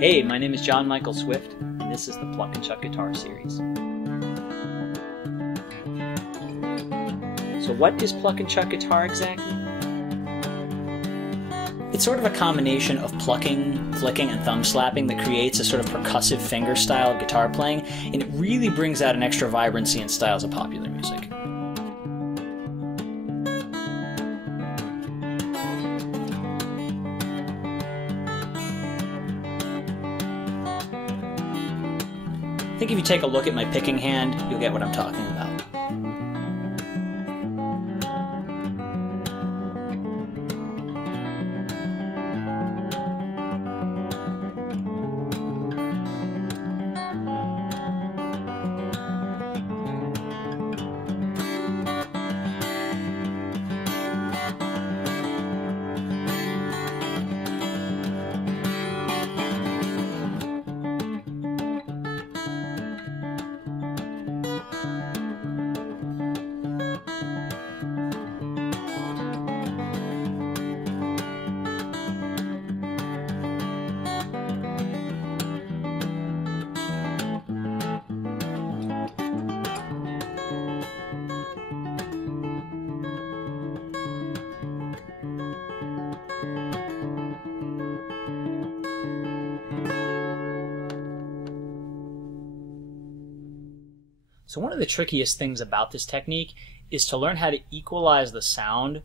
Hey, my name is Carmichael Swift, and this is the Pluck and Chuck Guitar Series. So what is Pluck and Chuck Guitar exactly? It's sort of a combination of plucking, flicking, and thumb slapping that creates a sort of percussive finger style of guitar playing, and it really brings out an extra vibrancy in styles of popular music. I think if you take a look at my picking hand, you'll get what I'm talking about. So one of the trickiest things about this technique is to learn how to equalize the sound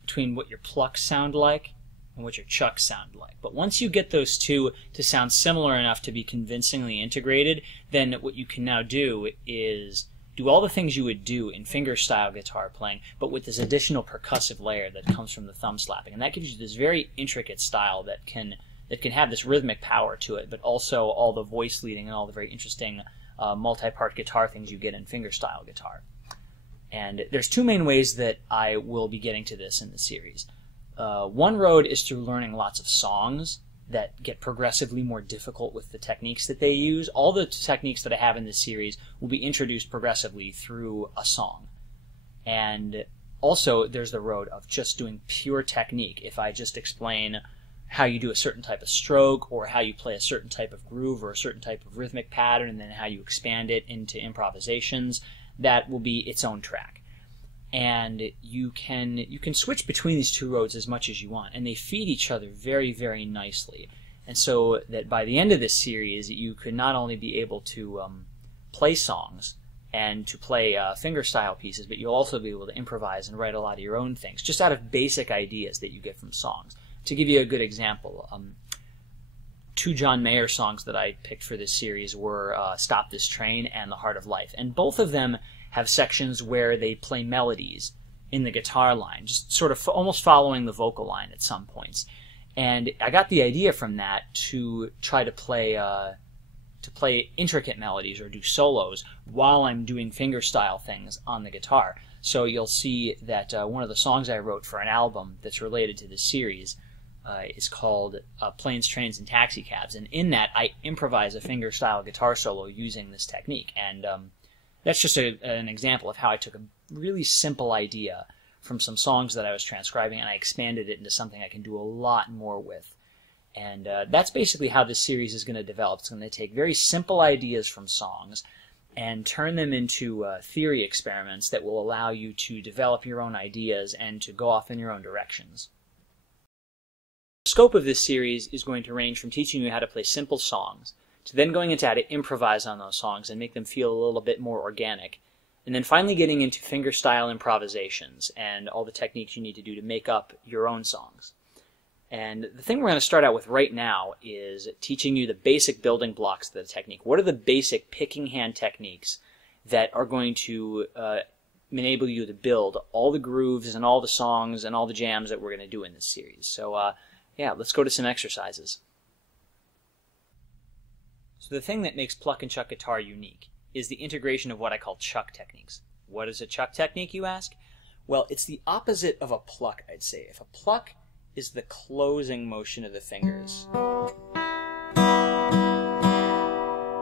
between what your plucks sound like and what your chucks sound like. But once you get those two to sound similar enough to be convincingly integrated, then what you can now do is do all the things you would do in fingerstyle guitar playing, but with this additional percussive layer that comes from the thumb slapping. And that gives you this very intricate style that can have this rhythmic power to it, but also all the voice leading and all the very interesting multi-part guitar things you get in fingerstyle guitar. And there's two main ways that I will be getting to this in the series. One road is through learning lots of songs that get progressively more difficult with the techniques that they use. All the techniques that I have in this series will be introduced progressively through a song. And also there's the road of just doing pure technique. If I just explain how you do a certain type of stroke, or how you play a certain type of groove, or a certain type of rhythmic pattern, and then how you expand it into improvisations, that will be its own track. And you can switch between these two roads as much as you want, and they feed each other very, very nicely. And so that by the end of this series, you could not only be able to play songs and to play fingerstyle pieces, but you'll also be able to improvise and write a lot of your own things, just out of basic ideas that you get from songs. To give you a good example, two John Mayer songs that I picked for this series were Stop This Train and The Heart of Life. And both of them have sections where they play melodies in the guitar line, just sort of almost following the vocal line at some points. And I got the idea from that to try to play intricate melodies or do solos while I'm doing fingerstyle things on the guitar. So you'll see that one of the songs I wrote for an album that's related to this series is called Planes, Trains, and Taxicabs, and in that I improvise a fingerstyle guitar solo using this technique. And that's just an example of how I took a really simple idea from some songs that I was transcribing and I expanded it into something I can do a lot more with. And that's basically how this series is going to develop. It's going to take very simple ideas from songs and turn them into theory experiments that will allow you to develop your own ideas and to go off in your own directions. The scope of this series is going to range from teaching you how to play simple songs, to then going into how to improvise on those songs and make them feel a little bit more organic, and then finally getting into fingerstyle improvisations and all the techniques you need to do to make up your own songs. And the thing we're going to start out with right now is teaching you the basic building blocks of the technique. What are the basic picking hand techniques that are going to enable you to build all the grooves and all the songs and all the jams that we're going to do in this series? So yeah, let's go to some exercises. So the thing that makes Pluck and Chuck guitar unique is the integration of what I call chuck techniques. What is a chuck technique, you ask? Well, it's the opposite of a pluck, I'd say. If a pluck is the closing motion of the fingers,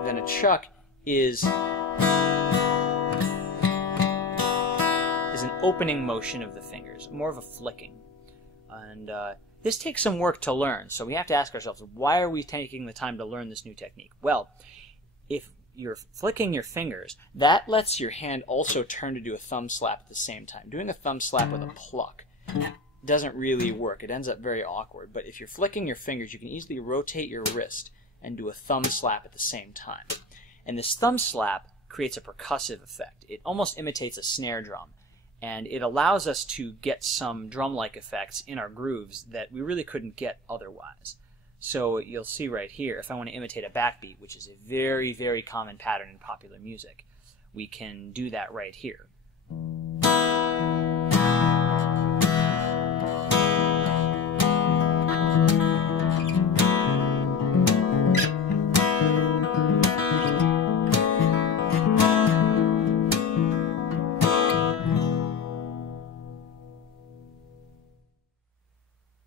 then a chuck is an opening motion of the fingers, more of a flicking. And this takes some work to learn, so we have to ask ourselves, why are we taking the time to learn this new technique? Well, if you're flicking your fingers, that lets your hand also turn to do a thumb slap at the same time. Doing a thumb slap with a pluck doesn't really work. It ends up very awkward. But if you're flicking your fingers, you can easily rotate your wrist and do a thumb slap at the same time. And this thumb slap creates a percussive effect. It almost imitates a snare drum. And it allows us to get some drum-like effects in our grooves that we really couldn't get otherwise. So you'll see right here, if I want to imitate a backbeat, which is a very, very common pattern in popular music, we can do that right here.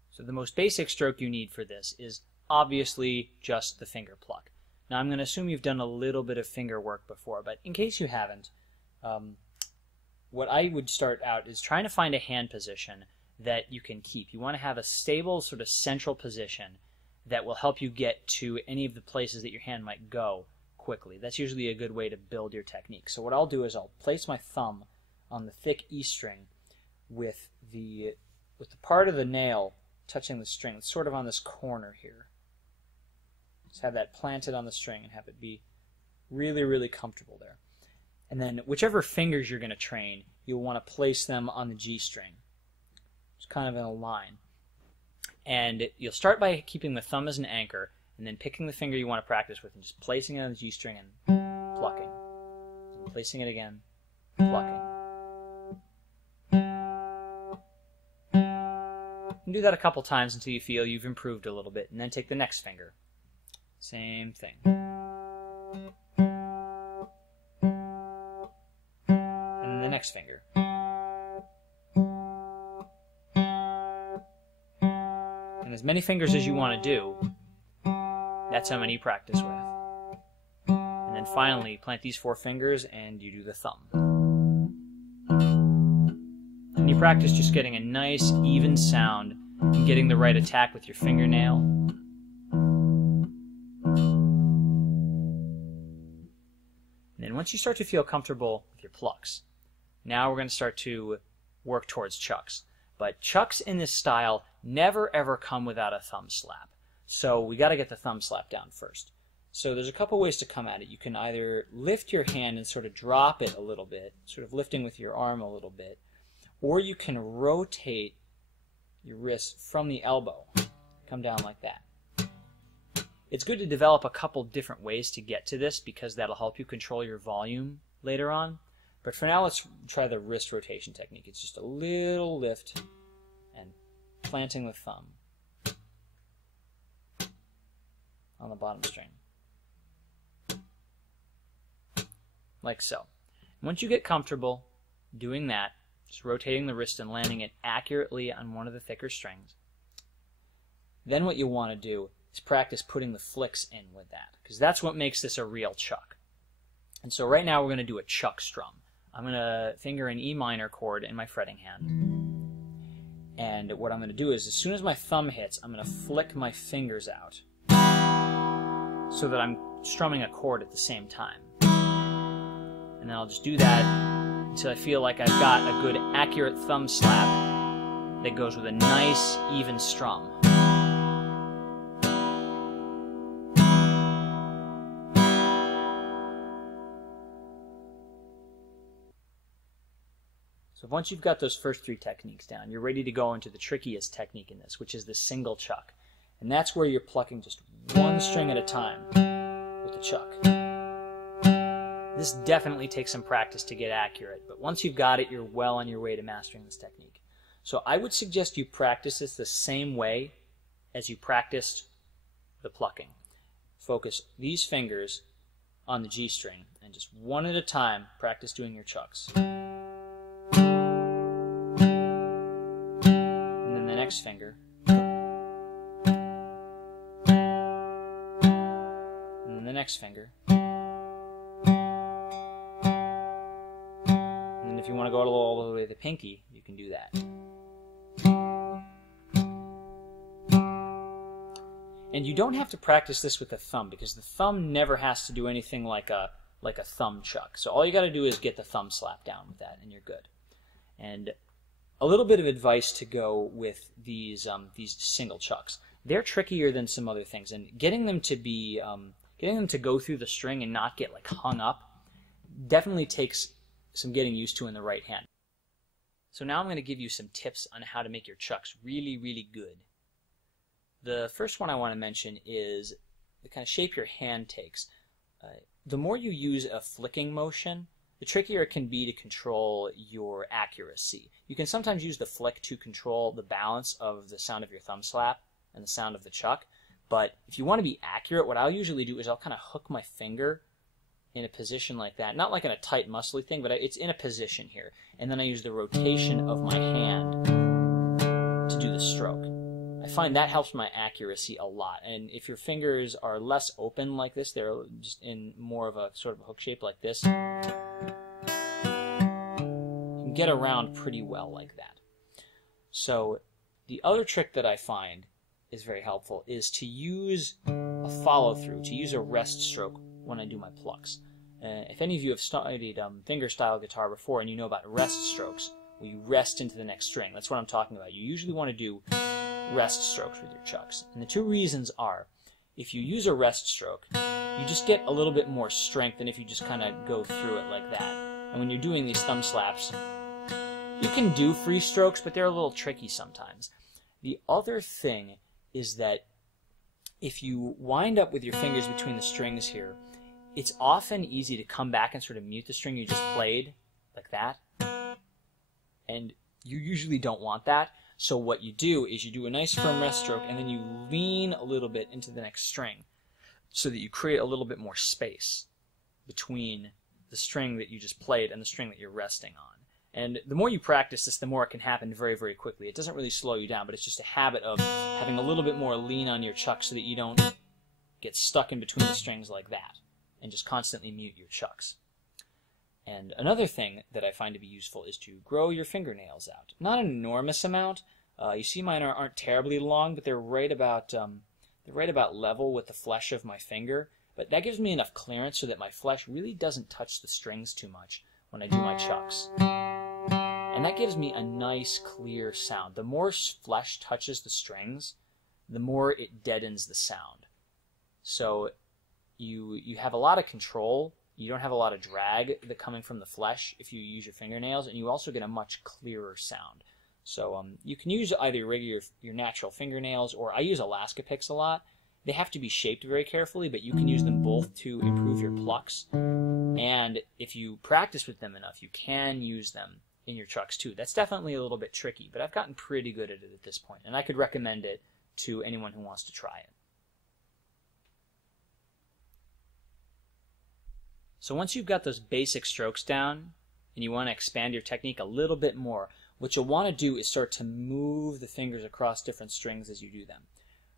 So the most basic stroke you need for this is obviously just the finger pluck. Now I'm going to assume you've done a little bit of finger work before, but in case you haven't, what I would start out is trying to find a hand position that you can keep. You want to have a stable sort of central position that will help you get to any of the places that your hand might go quickly. That's usually a good way to build your technique. So what I'll do is I'll place my thumb on the thick E string with the part of the nail touching the string. It's sort of on this corner here. Just have that planted on the string and have it be really, really comfortable there. And then whichever fingers you're going to train, you'll want to place them on the G string. It's kind of in a line. And you'll start by keeping the thumb as an anchor, and then picking the finger you want to practice with and just placing it on the G string and plucking. And placing it again, plucking. And do that a couple times until you feel you've improved a little bit, and then take the next finger. Same thing. And then the next finger. And as many fingers as you want to do, that's how many you practice with. And then finally, plant these 4 fingers and you do the thumb. And you practice just getting a nice, even sound and getting the right attack with your fingernail. And then once you start to feel comfortable with your plucks, now we're going to start to work towards chucks. But chucks in this style never ever come without a thumb slap. So we got to get the thumb slap down first. So there's a couple ways to come at it. You can either lift your hand and sort of drop it a little bit, sort of lifting with your arm a little bit, or you can rotate your wrist from the elbow, come down like that. It's good to develop a couple different ways to get to this because that'll help you control your volume later on. But for now, let's try the wrist rotation technique. It's just a little lift and planting the thumb on the bottom string. Like so. Once you get comfortable doing that, just rotating the wrist and landing it accurately on one of the thicker strings, then what you want to do is practice putting the flicks in with that, because that's what makes this a real chuck. And so right now we're going to do a chuck strum. I'm going to finger an E minor chord in my fretting hand. And what I'm going to do is, as soon as my thumb hits, I'm going to flick my fingers out so that I'm strumming a chord at the same time. And then I'll just do that until I feel like I've got a good accurate thumb slap that goes with a nice even strum. So once you've got those first 3 techniques down, you're ready to go into the trickiest technique in this, which is the single chuck. And that's where you're plucking just one string at a time with the chuck. This definitely takes some practice to get accurate, but once you've got it, you're well on your way to mastering this technique. So I would suggest you practice this the same way as you practiced the plucking. Focus these fingers on the G string, and just one at a time, practice doing your chucks. And then the next finger. And then the next finger. If you want to go all the way to the pinky, you can do that. And you don't have to practice this with the thumb, because the thumb never has to do anything like a thumb chuck. So all you got to do is get the thumb slap down with that, and you're good. And a little bit of advice to go with these single chucks. They're trickier than some other things, and getting them to go through the string and not get like hung up definitely takes some getting used to in the right hand. So now I'm going to give you some tips on how to make your chucks really, really good. The first one I want to mention is the kind of shape your hand takes. The more you use a flicking motion, the trickier it can be to control your accuracy. You can sometimes use the flick to control the balance of the sound of your thumb slap and the sound of the chuck, but if you want to be accurate, what I'll usually do is I'll kind of hook my finger in a position like that, not like in a tight muscly thing, but it's in a position here, and then I use the rotation of my hand to do the stroke. I find that helps my accuracy a lot, and if your fingers are less open like this, they're just in more of a sort of a hook shape like this, you can get around pretty well like that. So the other trick that I find is very helpful is to use a follow-through, to use a rest stroke when I do my plucks. If any of you have studied fingerstyle guitar before and you know about rest strokes, where you rest into the next string, that's what I'm talking about. You usually want to do rest strokes with your chucks. And the two reasons are, if you use a rest stroke, you just get a little bit more strength than if you just kind of go through it like that. And when you're doing these thumb slaps, you can do free strokes, but they're a little tricky sometimes. The other thing is that if you wind up with your fingers between the strings here, it's often easy to come back and sort of mute the string you just played, like that. And you usually don't want that. So what you do is you do a nice firm rest stroke, and then you lean a little bit into the next string so that you create a little bit more space between the string that you just played and the string that you're resting on. And the more you practice this, the more it can happen very, very quickly. It doesn't really slow you down, but it's just a habit of having a little bit more lean on your chuck so that you don't get stuck in between the strings like that and just constantly mute your chucks. And another thing that I find to be useful is to grow your fingernails out. Not an enormous amount. You see mine aren't terribly long, but they're right about level with the flesh of my finger. But that gives me enough clearance so that my flesh really doesn't touch the strings too much when I do my chucks. And that gives me a nice, clear sound. The more flesh touches the strings, the more it deadens the sound. So you have a lot of control. You don't have a lot of drag coming from the flesh if you use your fingernails, and you also get a much clearer sound. So you can use either your natural fingernails, or I use Alaska picks a lot. They have to be shaped very carefully, but you can use them both to improve your plucks. And if you practice with them enough, you can use them in your chucks too. That's definitely a little bit tricky, but I've gotten pretty good at it at this point, and I could recommend it to anyone who wants to try it. So once you've got those basic strokes down and you want to expand your technique a little bit more, what you'll want to do is start to move the fingers across different strings as you do them.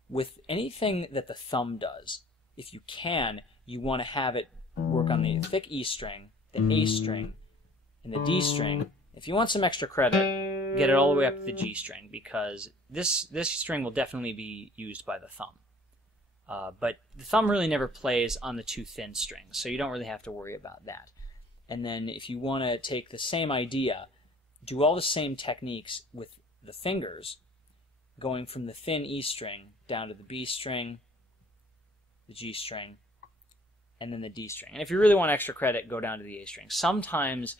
With anything that the thumb does, if you can, you want to have it work on the thick E string, the A string, and the D string. If you want some extra credit, get it all the way up to the G string, because this string will definitely be used by the thumb. But the thumb really never plays on the two thin strings, so you don't really have to worry about that. And then if you want to take the same idea, do all the same techniques with the fingers, going from the thin E string down to the B string, the G string, and then the D string. And if you really want extra credit, go down to the A string. Sometimes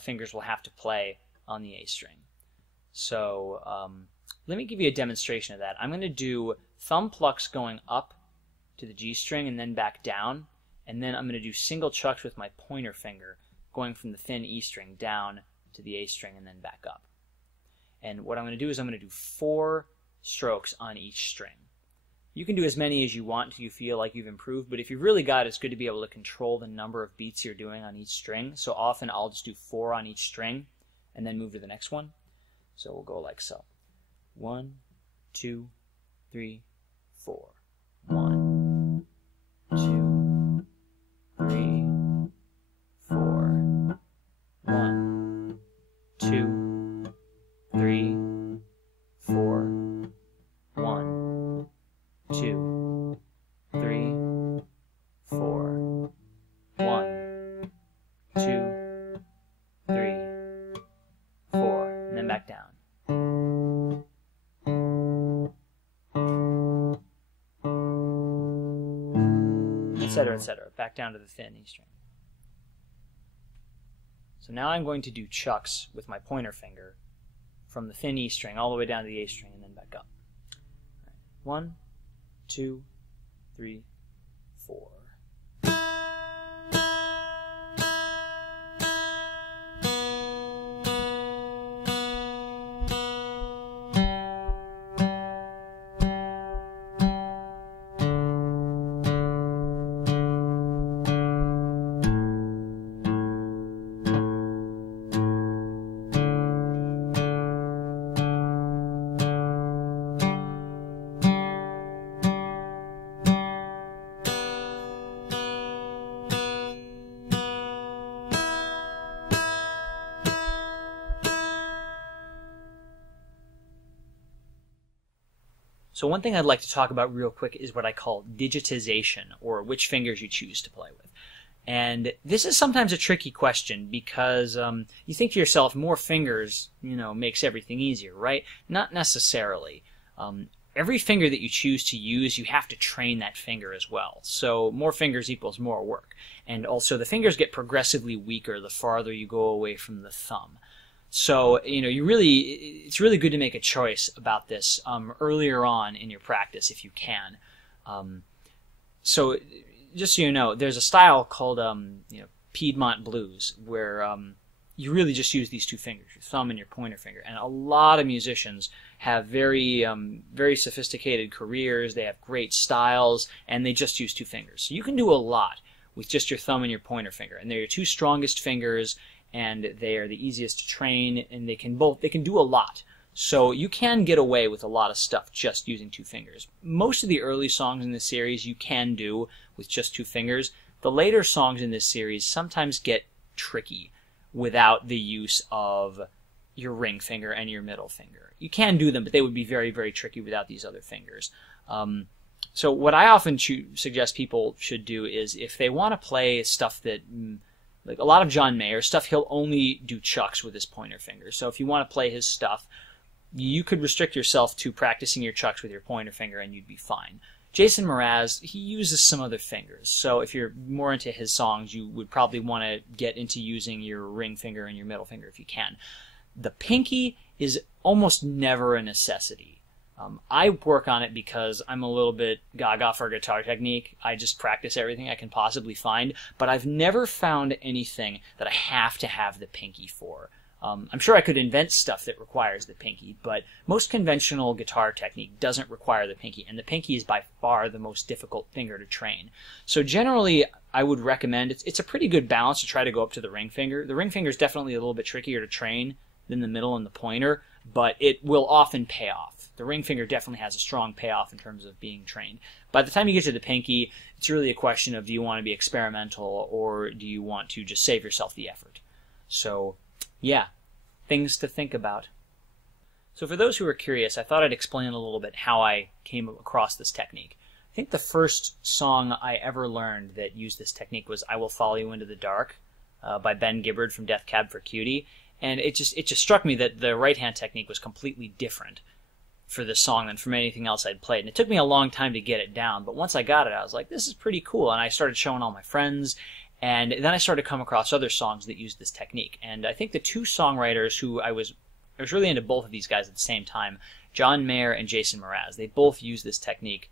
fingers will have to play on the A string. So let me give you a demonstration of that. I'm going to do thumb plucks going up to the G string and then back down, and then I'm going to do single chucks with my pointer finger going from the thin E string down to the A string and then back up. And what I'm going to do is I'm going to do 4 strokes on each string. You can do as many as you want until you feel like you've improved, but if you've really got it, it's good to be able to control the number of beats you're doing on each string. So often I'll just do 4 on each string and then move to the next one. So we'll go like so. 1, 2, 3, 4. 1, 2, 3, 4. 1, 2, 3, 4. 1, 2, etc., back down to the thin E string. So now I'm going to do chucks with my pointer finger from the thin E string all the way down to the A string and then back up. 1, 2, 3, 4. So one thing I'd like to talk about real quick is what I call digitization, or which fingers you choose to play with. And this is sometimes a tricky question because you think to yourself, more fingers, makes everything easier, right? Not necessarily. Every finger that you choose to use, you have to train that finger as well. So more fingers equals more work. And also the fingers get progressively weaker the farther you go away from the thumb. So, it's really good to make a choice about this earlier on in your practice if you can. So, just so you know, there's a style called, Piedmont blues where you really just use these two fingers, your thumb and your pointer finger. And a lot of musicians have very, very sophisticated careers, they have great styles, and they just use two fingers. So you can do a lot with just your thumb and your pointer finger. And they're your two strongest fingers, and they are the easiest to train, and they can do a lot. So you can get away with a lot of stuff just using two fingers. Most of the early songs in this series you can do with just two fingers. The later songs in this series sometimes get tricky without the use of your ring finger and your middle finger. You can do them, but they would be very, very tricky without these other fingers. So what I often suggest people should do is if they want to play stuff that... like a lot of John Mayer stuff, he'll only do chucks with his pointer finger. So if you want to play his stuff, you could restrict yourself to practicing your chucks with your pointer finger and you'd be fine. Jason Mraz, he uses some other fingers. So if you're more into his songs, you would probably want to get into using your ring finger and your middle finger if you can. The pinky is almost never a necessity. I work on it because I'm a little bit gaga for guitar technique. I just practice everything I can possibly find, but I've never found anything that I have to have the pinky for. I'm sure I could invent stuff that requires the pinky, but most conventional guitar technique doesn't require the pinky, and the pinky is by far the most difficult finger to train. So generally, I would recommend, it's a pretty good balance to try to go up to the ring finger. The ring finger is definitely a little bit trickier to train than the middle and the pointer, but it will often pay off. The ring finger definitely has a strong payoff in terms of being trained. By the time you get to the pinky, it's really a question of do you want to be experimental or do you want to just save yourself the effort? So, yeah, things to think about. So for those who are curious, I thought I'd explain a little bit how I came across this technique. I think the first song I ever learned that used this technique was I Will Follow You Into the Dark by Ben Gibbard from Death Cab for Cutie. And it just struck me that the right-hand technique was completely different for this song than from anything else I'd played. And it took me a long time to get it down, but once I got it, I was like, this is pretty cool. And I started showing all my friends, and then I started to come across other songs that used this technique. And I think the two songwriters who I was really into both of these guys at the same time, John Mayer and Jason Mraz, they both used this technique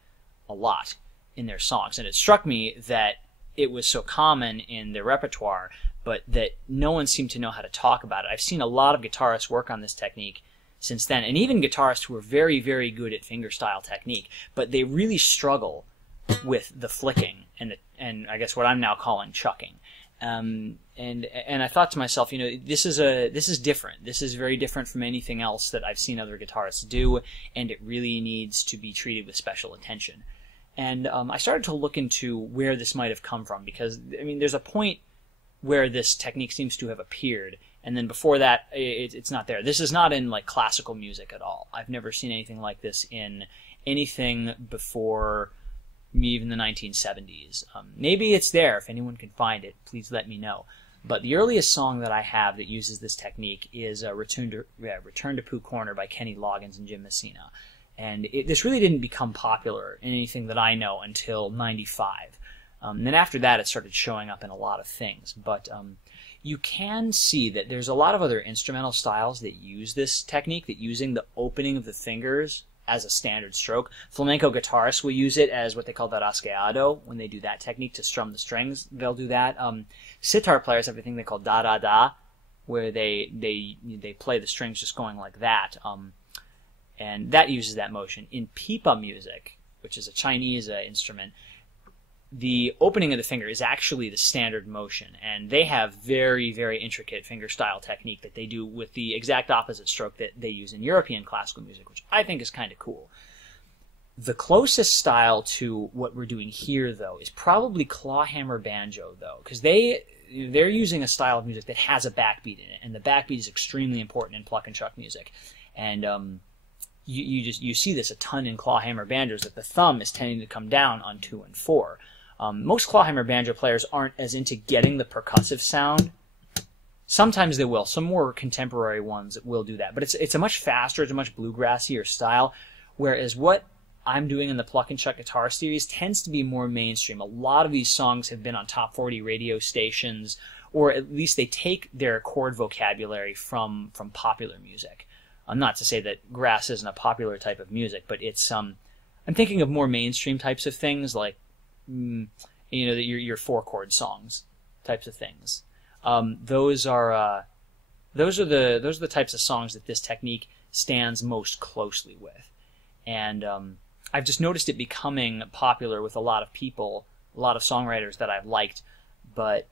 a lot in their songs. And it struck me that it was so common in their repertoire, but that no one seemed to know how to talk about it. I've seen a lot of guitarists work on this technique since then, and even guitarists who are very, very good at fingerstyle technique, but they really struggle with the flicking and I guess what I'm now calling chucking. And I thought to myself, this is different. This is very different from anything else that I've seen other guitarists do, and it really needs to be treated with special attention. And I started to look into where this might have come from, because there's a point where this technique seems to have appeared, and then before that, it's not there. This is not in like classical music at all. I've never seen anything like this in anything before even the 1970s. Maybe it's there. If anyone can find it, please let me know. But the earliest song that I have that uses this technique is Return to Pooh Corner by Kenny Loggins and Jim Messina. And this really didn't become popular in anything that I know until '95. And then after that, it started showing up in a lot of things. But you can see that there's a lot of other instrumental styles that use this technique, that using the opening of the fingers as a standard stroke. Flamenco guitarists will use it as what they call the rasgueado. When they do that technique to strum the strings, they'll do that. Sitar players have a thing they call da-da-da, where they play the strings just going like that. And that uses that motion. In pipa music, which is a Chinese instrument, the opening of the finger is actually the standard motion, and they have very, very intricate finger style technique that they do with the exact opposite stroke that they use in European classical music, which I think is kind of cool. The closest style to what we're doing here, though, is probably clawhammer banjo, though, because they're using a style of music that has a backbeat in it, and the backbeat is extremely important in pluck and chuck music. And you see this a ton in clawhammer banjos, that the thumb is tending to come down on 2 and 4. Most clawhammer banjo players aren't as into getting the percussive sound. Sometimes they will. Some more contemporary ones will do that. But it's a much faster, it's a much bluegrassier style, whereas what I'm doing in the Pluck and Chuck guitar series tends to be more mainstream. A lot of these songs have been on top 40 radio stations, or at least they take their chord vocabulary from popular music. Not to say that grass isn't a popular type of music, but it's I'm thinking of more mainstream types of things, like your 4-chord songs types of things. Those are the types of songs that this technique stands most closely with, and I've just noticed it becoming popular with a lot of people, a lot of songwriters that I've liked, but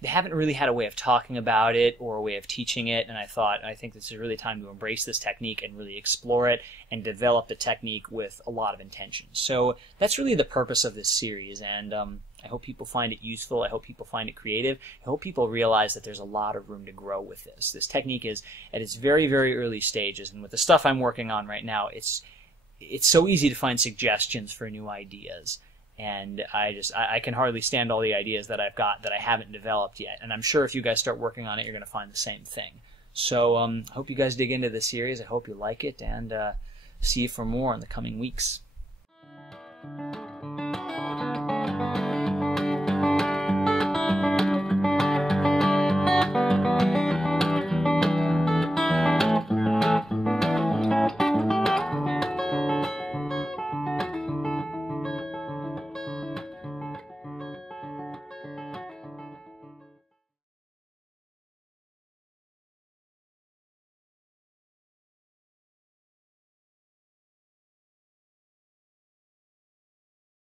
they haven't really had a way of talking about it or a way of teaching it, and I think this is really time to embrace this technique and really explore it and develop the technique with a lot of intention. So that's really the purpose of this series, and I hope people find it useful. I hope people find it creative. I hope people realize that there's a lot of room to grow with this. This technique is at its very, very early stages, and with the stuff I'm working on right now, it's so easy to find suggestions for new ideas. And I can hardly stand all the ideas that I've got that I haven't developed yet. And I'm sure if you guys start working on it, you're going to find the same thing. So I hope you guys dig into this series. I hope you like it, and see you for more in the coming weeks.